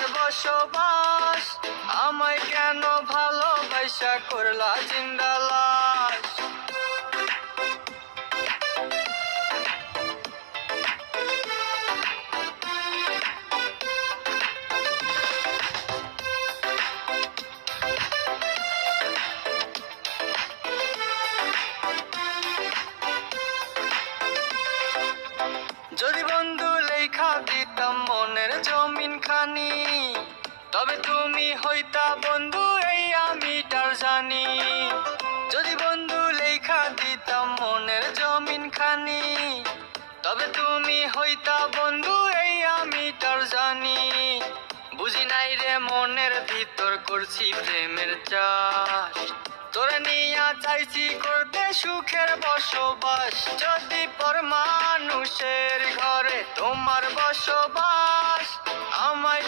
তোমার বসবাস, আমায় কেন ভালোবাসা করলা জিন্দা লাশ। যদি বন্ধু লেখা দিতাম মনের জমিন খানি, তবে তুমি হইতা বন্ধু এই আমি তার জানি। যদি বন্ধু লেখা দিতাম মনের জমিন খানি, তবে তুমি হইতা বন্ধু এই আমি তার জানি। বুঝি নাই রে মনের ভিতর করছি প্রেমের চাষ, তোরে নিয়া চাইছি করতে সুখের বসবাস। যদি পর মানুষের ঘরে তোমার বসবাস, আমায়